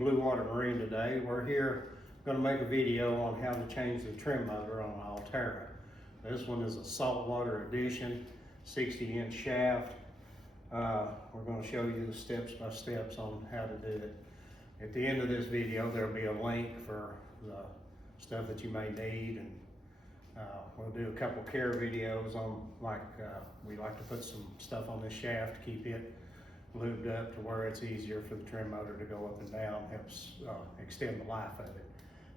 Blue Water Marine today. We're here going to make a video on how to change the trim motor on an Ulterra. This one is a saltwater edition, 60-inch shaft. We're going to show you the steps on how to do it. At the end of this video, there'll be a link for the stuff that you may need, and we'll do a couple care videos on, we like to put some stuff on this shaft to keep it lubed up to where it's easier for the trim motor to go up and down, helps extend the life of it.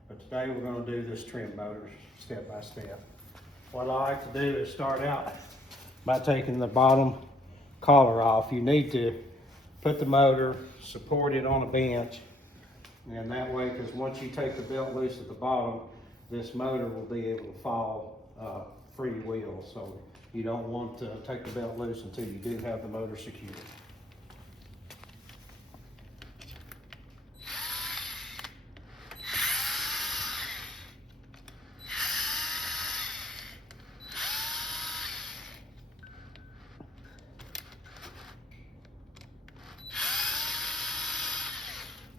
But today we're going to do this trim motor step by step. What I like to do is start out by taking the bottom collar off. You need to put the motor, support it on a bench, and that way, because once you take the belt loose at the bottom, this motor will be able to fall free wheel. So you don't want to take the belt loose until you do have the motor secured.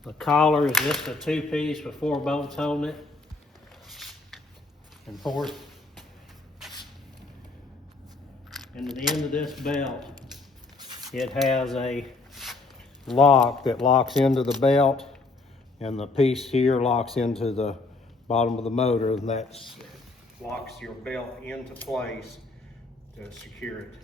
The collar is just a 2-piece with 4 bolts holding it, and 4. And at the end of this belt, it has a lock that locks into the belt, and the piece here locks into the bottom of the motor, and that locks your belt into place to secure it.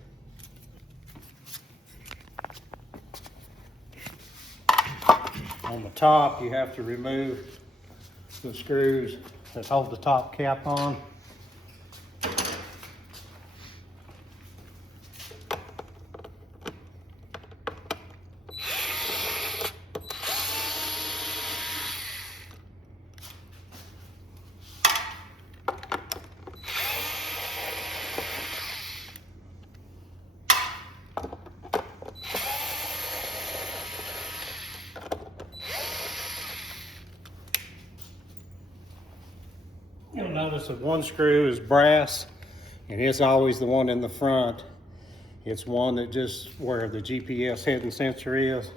On the top, you have to remove the screws that hold the top cap on. You'll notice that one screw is brass, and it's always the one in the front. It's one that just where the GPS heading sensor is.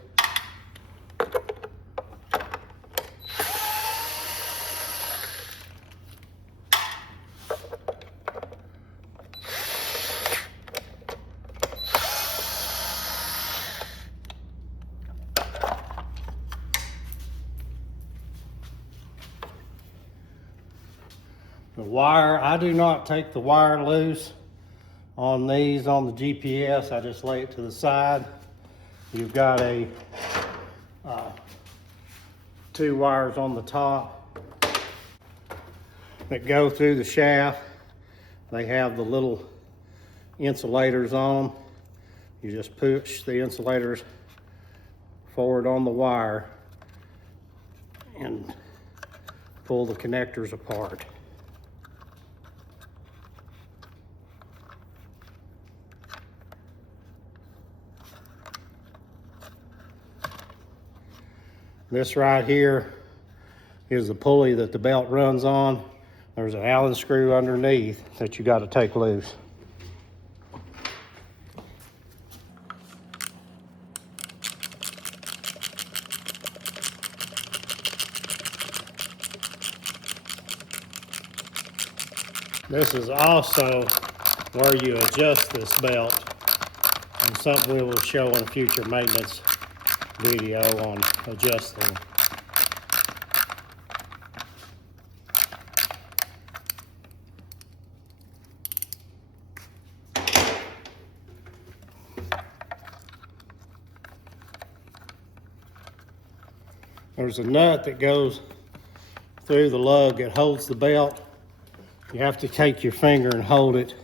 The wire, I do not take the wire loose on these on the GPS. I just lay it to the side. You've got a 2 wires on the top that go through the shaft. They have the little insulators on them. You just push the insulators forward on the wire and pull the connectors apart. This right here is the pulley that the belt runs on. There's an Allen screw underneath that you got to take loose. This is also where you adjust this belt, and something we will show in a future maintenance video on adjusting. There's a nut that goes through the lug that holds the belt. You have to take your finger and hold it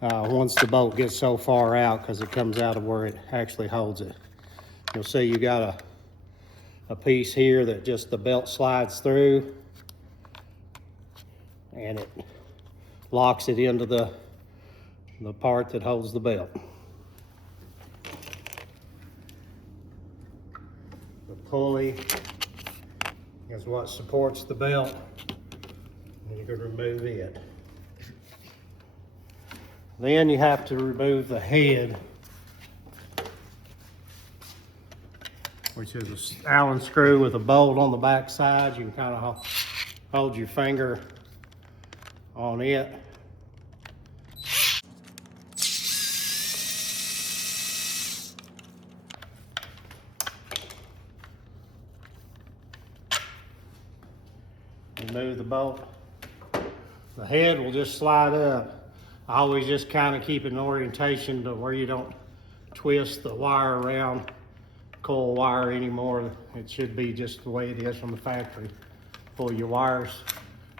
once the bolt gets so far out, because it comes out of where it actually holds it. You'll see you got a piece here that just the belt slides through, and it locks it into the part that holds the belt. The pulley is what supports the belt, and you can remove it. Then you have to remove the head, which is an Allen screw with a bolt on the back side. You can kind of hold your finger on it. Remove the bolt. The head will just slide up. I always just kind of keep an orientation to where you don't twist the wire around, coil wire anymore. It should be just the way it is from the factory. Pull your wires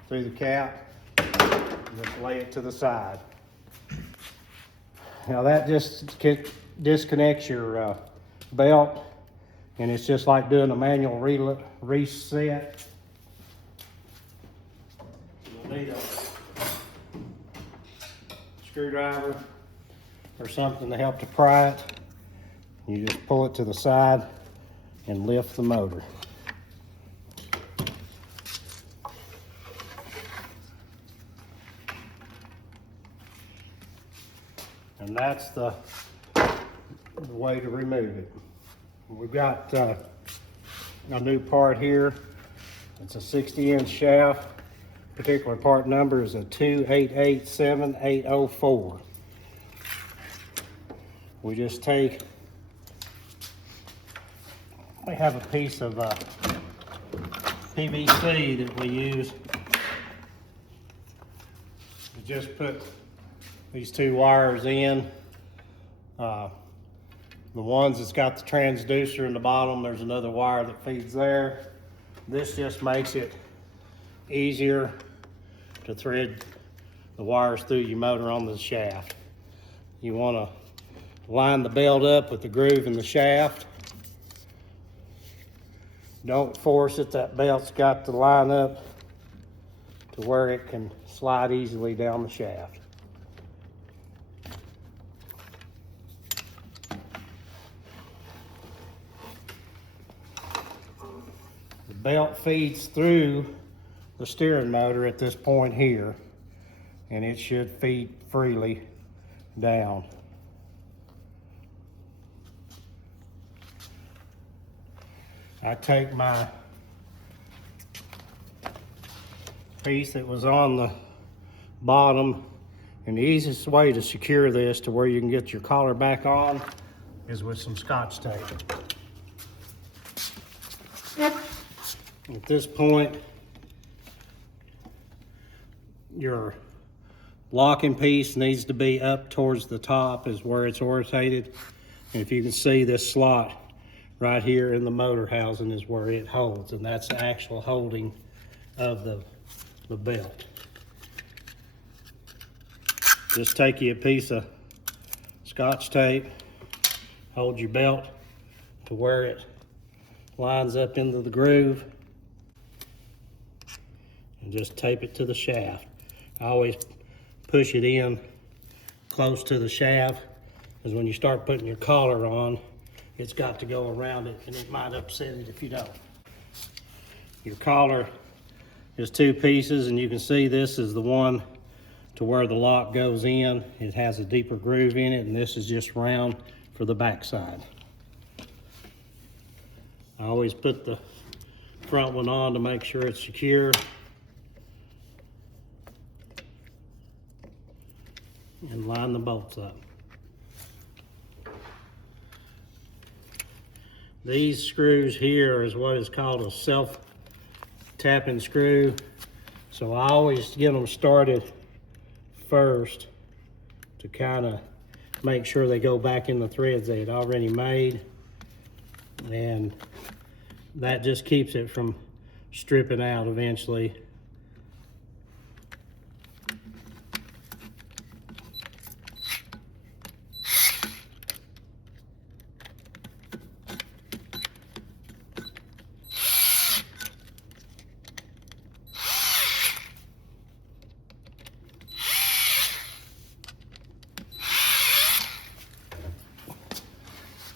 through the cap and just lay it to the side. Now that just disconnects your belt, and it's just like doing a manual reset. You'll need a screwdriver or something to help to pry it. You just pull it to the side and lift the motor. And that's the way to remove it. We've got a new part here. It's a 60-inch shaft. Particular part number is a 2887804. We just take, we have a piece of PVC that we use. We just put these two wires in. The ones that's got the transducer in the bottom, there's another wire that feeds there. This just makes it easier to thread the wires through your motor on the shaft. You want to line the belt up with the groove in the shaft. Don't force it. That belt's got to line up to where it can slide easily down the shaft. The belt feeds through the steering motor at this point here, and it should feed freely down. I take my piece that was on the bottom, and the easiest way to secure this to where you can get your collar back on is with some Scotch tape. At this point, your locking piece needs to be up towards the top is where it's orientated. And if you can see, this slot right here in the motor housing is where it holds, and that's the actual holding of the belt. Just take you a piece of Scotch tape, hold your belt to where it lines up into the groove, and just tape it to the shaft. I always push it in close to the shaft, because when you start putting your collar on, it's got to go around it, and it might upset it if you don't. Your collar is two pieces, and you can see this is the one to where the lock goes in. It has a deeper groove in it, and this is just round for the back side. I always put the front one on to make sure it's secure. And line the bolts up. These screws here is what is called a self-tapping screw. So I always get them started first to kind of make sure they go back in the threads they had already made. And that just keeps it from stripping out eventually.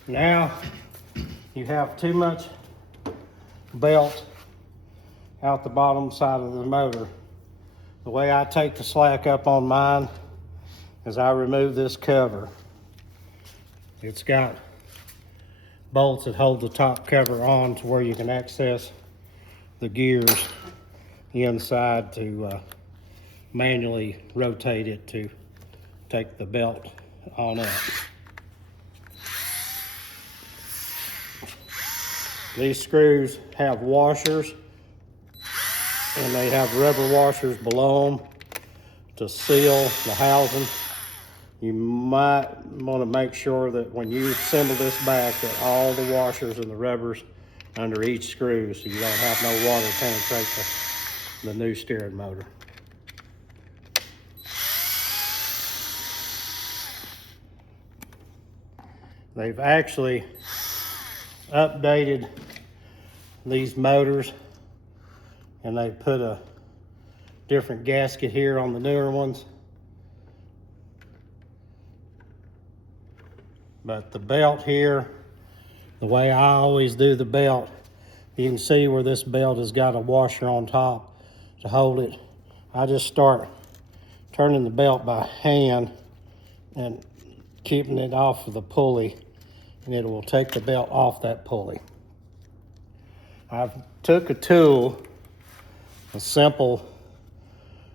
Now you have too much belt out the bottom side of the motor. The way I take the slack up on mine is I remove this cover. It's got bolts that hold the top cover on to where you can access the gears inside to manually rotate it to take the belt on up. These screws have washers, and they have rubber washers below them to seal the housing. You might want to make sure that when you assemble this back that all the washers and the rubbers under each screw, so you don't have no water penetrate the new steering motor. They've actually updated these motors, and they put a different gasket here on the newer ones. But the belt here, the way I always do the belt, you can see where this belt has got a washer on top to hold it. I just start turning the belt by hand and keeping it off of the pulley, and it will take the belt off that pulley. I've took a tool, a simple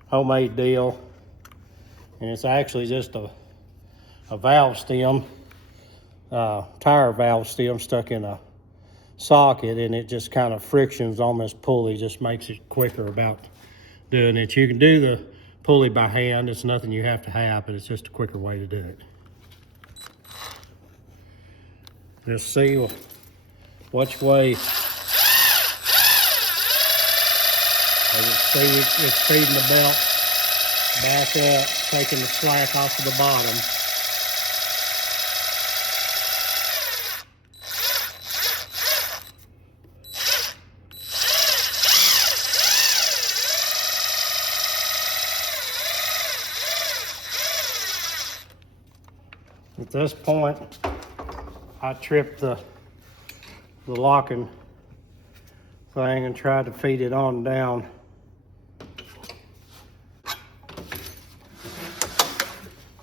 homemade deal, and it's actually just a valve stem, tire valve stem stuck in a socket, and it just kind of frictions on this pulley, just makes it quicker about doing it. You can do the pulley by hand. It's nothing you have to have, but it's just a quicker way to do it. Just see which way. As you see, it's feeding the belt back up, taking the slack off of the bottom. At this point, I tripped the locking thing and tried to feed it on down.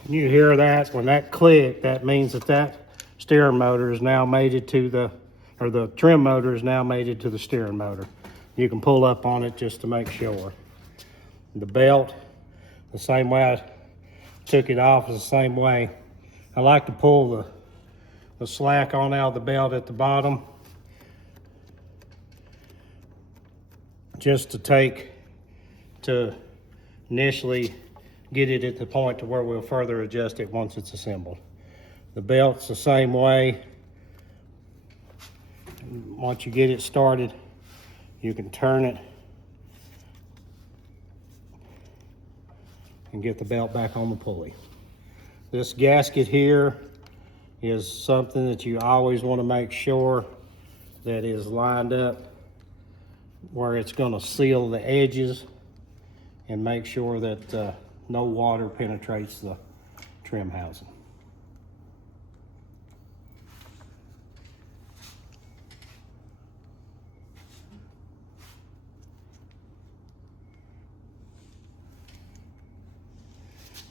Can you hear that? When that clicked, that means that steering motor is now mated to the trim motor is now mated to the steering motor. You can pull up on it just to make sure. The belt, the same way I took it off, is the same way. I like to pull the slack on out of the belt at the bottom, just to initially get it at the point to where we'll further adjust it once it's assembled. The belt's the same way. Once you get it started, you can turn it and get the belt back on the pulley. This gasket here is something that you always want to make sure that is lined up where it's going to seal the edges and make sure that no water penetrates the trim housing.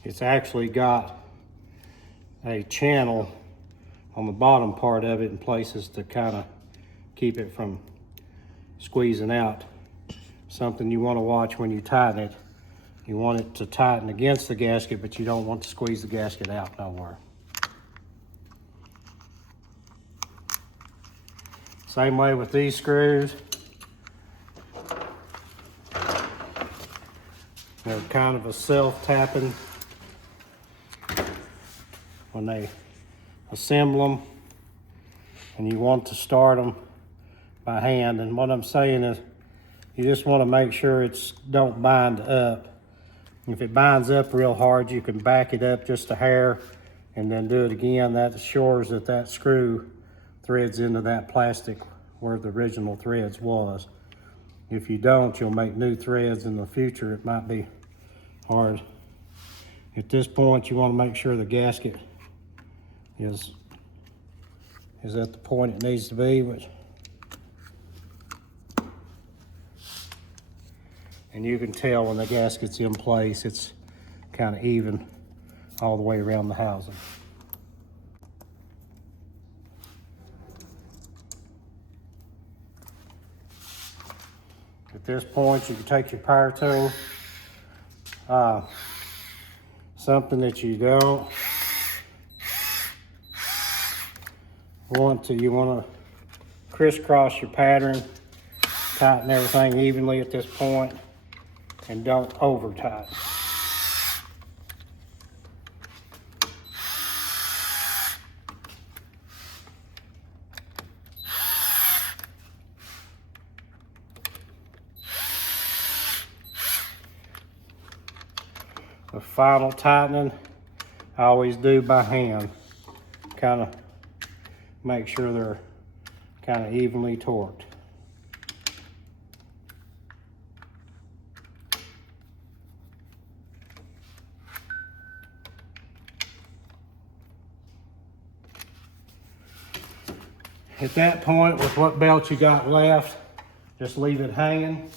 It's actually got a channel on the bottom part of it in places to kind of keep it from squeezing out. Something you want to watch when you tighten it. You want it to tighten against the gasket, but you don't want to squeeze the gasket out nowhere. Same way with these screws. They're kind of a self-tapping when they assemble them, and you want to start them by hand. And what I'm saying is you just want to make sure it's don't bind up. If it binds up real hard, you can back it up just a hair and then do it again. That assures that that screw threads into that plastic where the original threads was. If you don't, you'll make new threads in the future. It might be hard. At this point, you want to make sure the gasket is at the point it needs to be, and you can tell when the gasket's in place, it's kind of even all the way around the housing. At this point, you can take your power tool, something that you don't want to, you want to crisscross your pattern, tighten everything evenly at this point, and don't over tighten. The final tightening, I always do by hand. Kind of make sure they're kind of evenly torqued. At that point, with what belt you got left, just leave it hanging.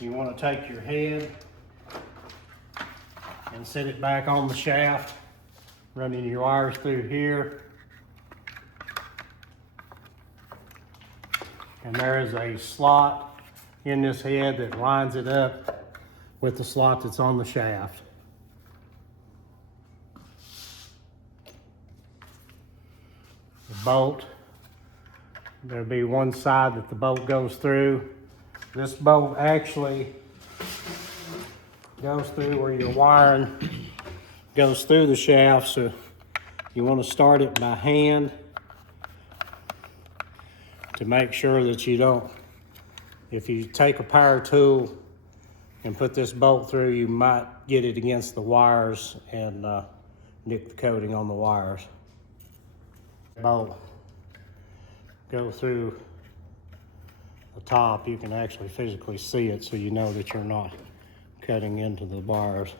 You want to take your head and set it back on the shaft, running your wires through here. And there is a slot in this head that lines it up with the slot that's on the shaft. The bolt, there'll be one side that the bolt goes through. This bolt actually goes through where your wiring goes through the shaft, so you want to start it by hand to make sure that you don't, if you take a power tool and put this bolt through, you might get it against the wires and nick the coating on the wires. Bolt go through the top, you can actually physically see it, so you know that you're not cutting into the bars.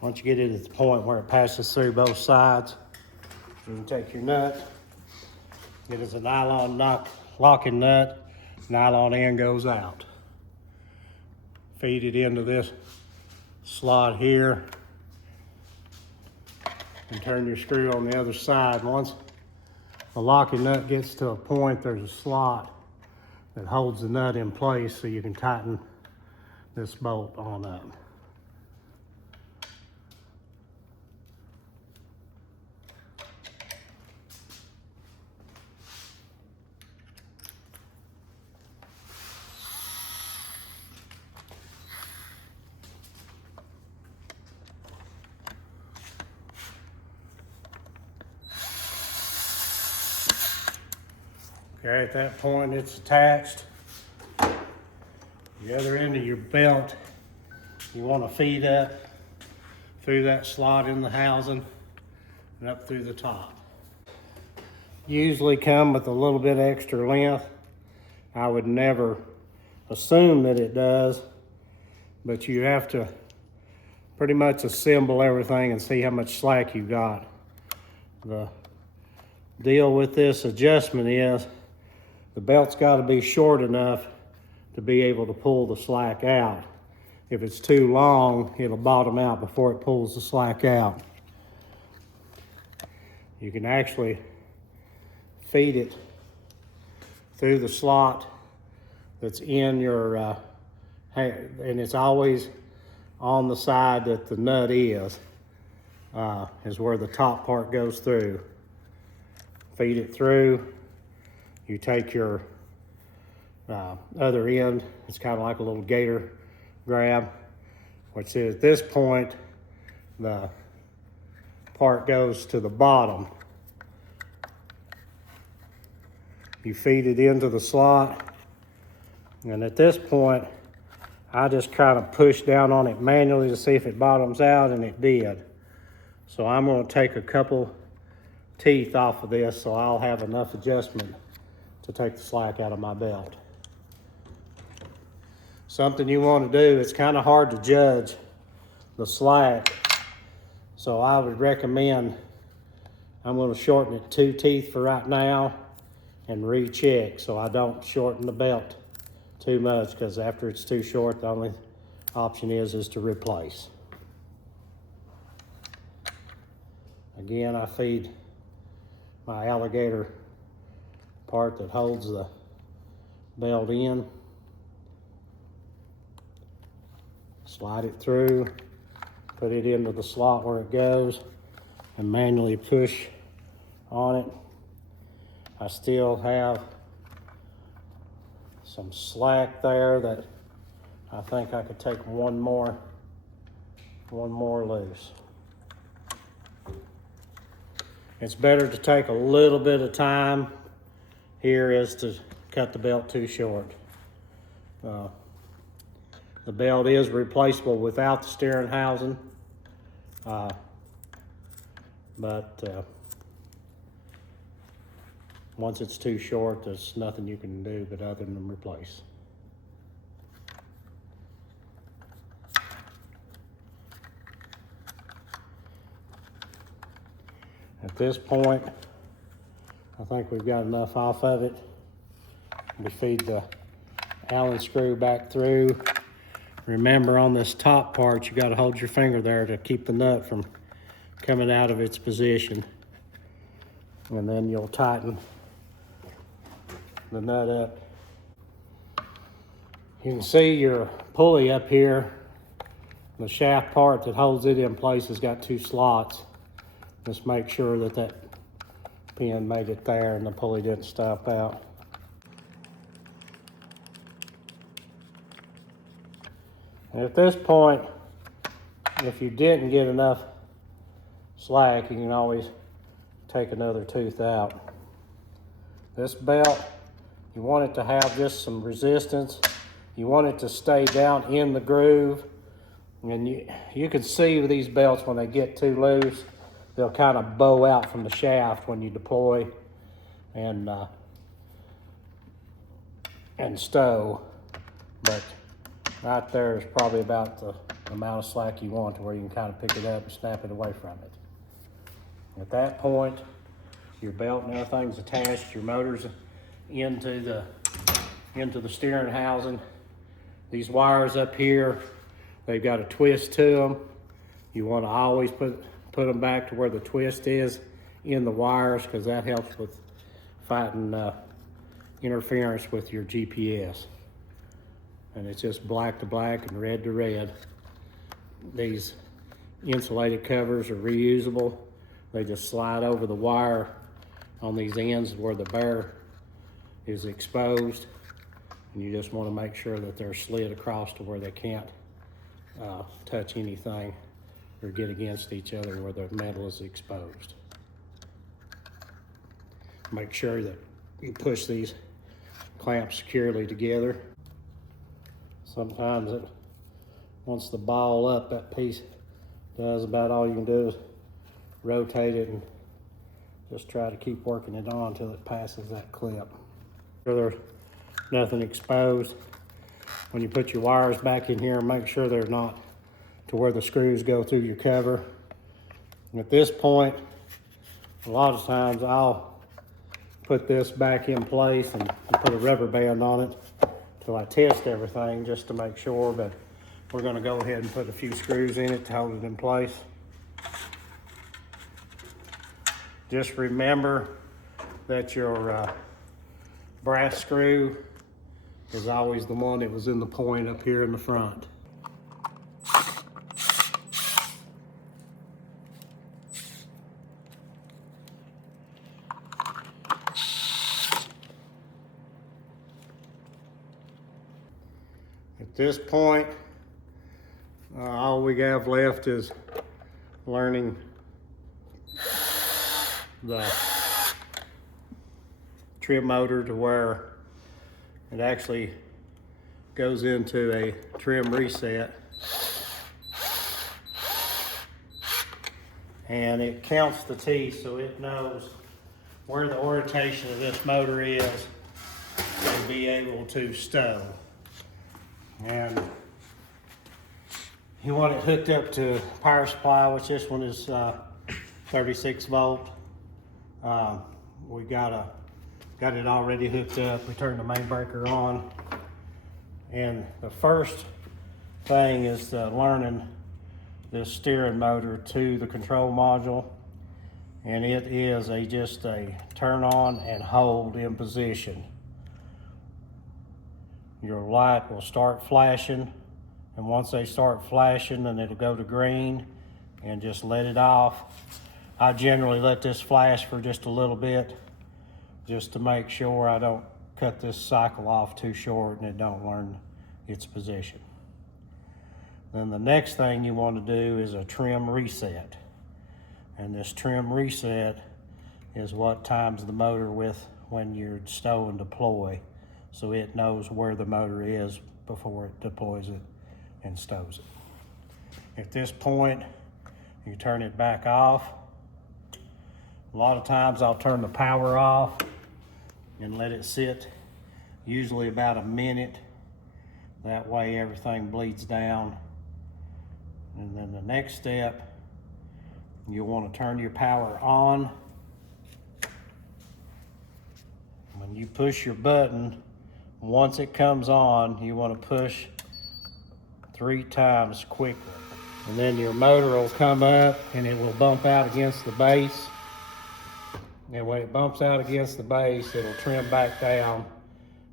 Once you get it at the point where it passes through both sides, you can take your nut. It is a nylon locking nut. Nylon end goes out. Feed it into this slot here and turn your screw on the other side. Once the locking nut gets to a point, there's a slot that holds the nut in place so you can tighten this bolt on up. Okay, at that point it's attached. The other end of your belt, you want to feed up through that slot in the housing and up through the top. Usually come with a little bit extra length. I would never assume that it does, but you have to pretty much assemble everything and see how much slack you got. The deal with this adjustment is the belt's got to be short enough to be able to pull the slack out. If it's too long, it'll bottom out before it pulls the slack out. You can actually feed it through the slot that's in your, and it's always on the side that the nut is where the top part goes through. Feed it through. You take your other end, it's kind of like a little gator grab, which is at this point, the part goes to the bottom. You feed it into the slot, and at this point, I just kind of push down on it manually to see if it bottoms out, and it did. So I'm going to take a couple teeth off of this so I'll have enough adjustment to take the slack out of my belt. Something you want to do, it's kind of hard to judge the slack, so I would recommend, I'm going to shorten it 2 teeth for right now and recheck so I don't shorten the belt too much, because after it's too short, the only option is to replace. Again, I feed my alligator part that holds the belt in, slide it through, put it into the slot where it goes, and manually push on it. I still have some slack there that I think I could take one more loose. It's better to take a little bit of time here is to cut the belt too short. The belt is replaceable without the steering housing, but once it's too short, there's nothing you can do but other than replace. At this point, I think we've got enough off of it. We feed the Allen screw back through. Remember, on this top part, you got to hold your finger there to keep the nut from coming out of its position. And then you'll tighten the nut up. You can see your pulley up here. The shaft part that holds it in place has got two slots. Just make sure that that pin made it there and the pulley didn't stop out. And at this point, if you didn't get enough slack, you can always take another tooth out. This belt, you want it to have just some resistance. You want it to stay down in the groove. And you can see with these belts when they get too loose, they'll kind of bow out from the shaft when you deploy and stow. But right there is probably about the amount of slack you want to where you can kind of pick it up and snap it away from it. At that point, your belt and everything's attached, your motor's into the steering housing. These wires up here, they've got a twist to them. You want to always put them back to where the twist is in the wires, because that helps with fighting interference with your GPS. And it's just black to black and red to red. These insulated covers are reusable. They just slide over the wire on these ends where the bare is exposed. And you just want to make sure that they're slid across to where they can't touch anything or get against each other where the metal is exposed. Make sure that you push these clamps securely together. Sometimes it wants to ball up, that piece does. About all you can do is rotate it and just try to keep working it on until it passes that clip. So there's nothing exposed. When you put your wires back in here, make sure they're not to where the screws go through your cover. And at this point, a lot of times I'll put this back in place and put a rubber band on it till I test everything just to make sure, but we're gonna go ahead and put a few screws in it to hold it in place. Just remember that your brass screw is always the one that was in the point up here in the front. At this point, all we have left is learning the trim motor to where it actually goes into a trim reset. And it counts the teeth so it knows where the orientation of this motor is to be able to stow. And you want it hooked up to power supply, which this one is 36 volt. We got it already hooked up. We turned the main breaker on. And the first thing is learning this steering motor to the control module. And it is just a turn on and hold in position. your light will start flashing. And once they start flashing, then it'll go to green, and just let it off. I generally let this flash for just a little bit, just to make sure I don't cut this cycle off too short and it don't learn its position. Then the next thing you want to do is a trim reset. And this trim reset is what times the motor with when you're stow and deploy, so it knows where the motor is before it deploys it and stows it. At this point, you turn it back off. A lot of times I'll turn the power off and let it sit, usually about a minute. That way everything bleeds down. And then the next step, you'll want to turn your power on. When you push your button, once it comes on, you want to push 3 times quickly. And then your motor will come up and it will bump out against the base. And when it bumps out against the base, it'll trim back down.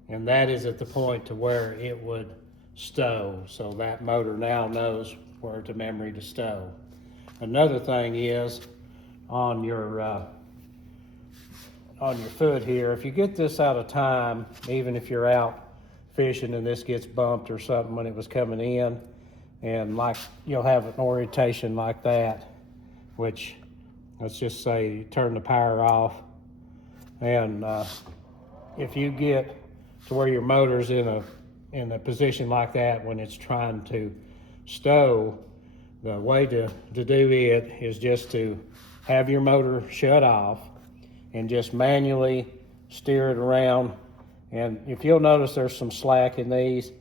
And that is at the point to where it would stow. So that motor now knows where to memory to stow. Another thing is on your foot here, if you get this out of time, even if you're out fishing and this gets bumped or something when it was coming in, and like you'll have an orientation like that, which let's just say you turn the power off, and if you get to where your motor's in a position like that when it's trying to stow, the way to do it is just to have your motor shut off and just manually steer it around. And if you'll notice, there's some slack in these,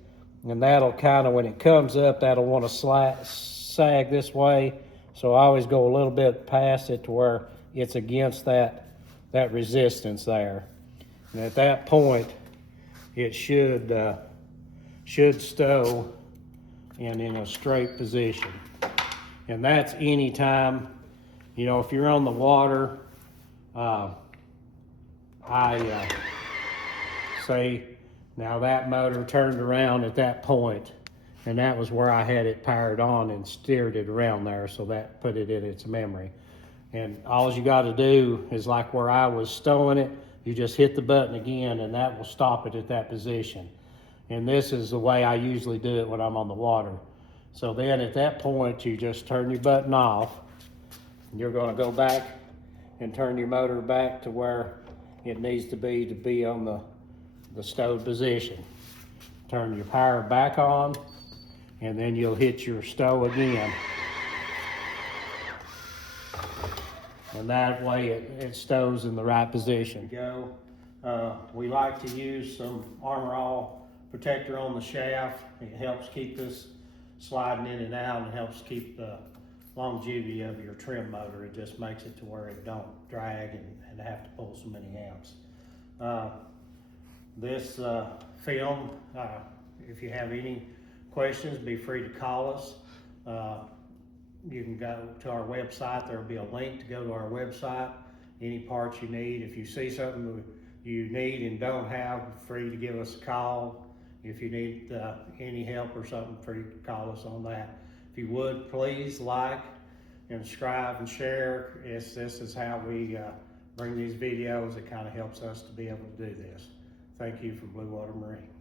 and that'll kind of, when it comes up, that'll want to sag this way. So I always go a little bit past it to where it's against that resistance there. And at that point, it should stow and in a straight position. And that's any time, if you're on the water, I say, now that motor turned around at that point, and that was where I had it powered on and steered it around there, so that put it in its memory. And all you got to do is, like where I was stowing it, you just hit the button again and that will stop it at that position. And this is the way I usually do it when I'm on the water. So then at that point, you just turn your button off. You're going to go back and turn your motor back to where it needs to be on the stowed position. Turn your power back on, and then you'll hit your stow again. And that way it stows in the right position. We like to use some Armor All protector on the shaft. It helps keep this sliding in and out, and helps keep the longevity of your trim motor. It just makes it to where it don't drag and have to pull so many amps. This film, if you have any questions, be free to call us. You can go to our website. There'll be a link to go to our website. Any parts you need. If you see something you need and don't have, free to give us a call. If you need any help or something, free to call us on that. If you would, please like and subscribe and share. This is how we bring these videos. It kind of helps us to be able to do this. Thank you for Blue Water Marine.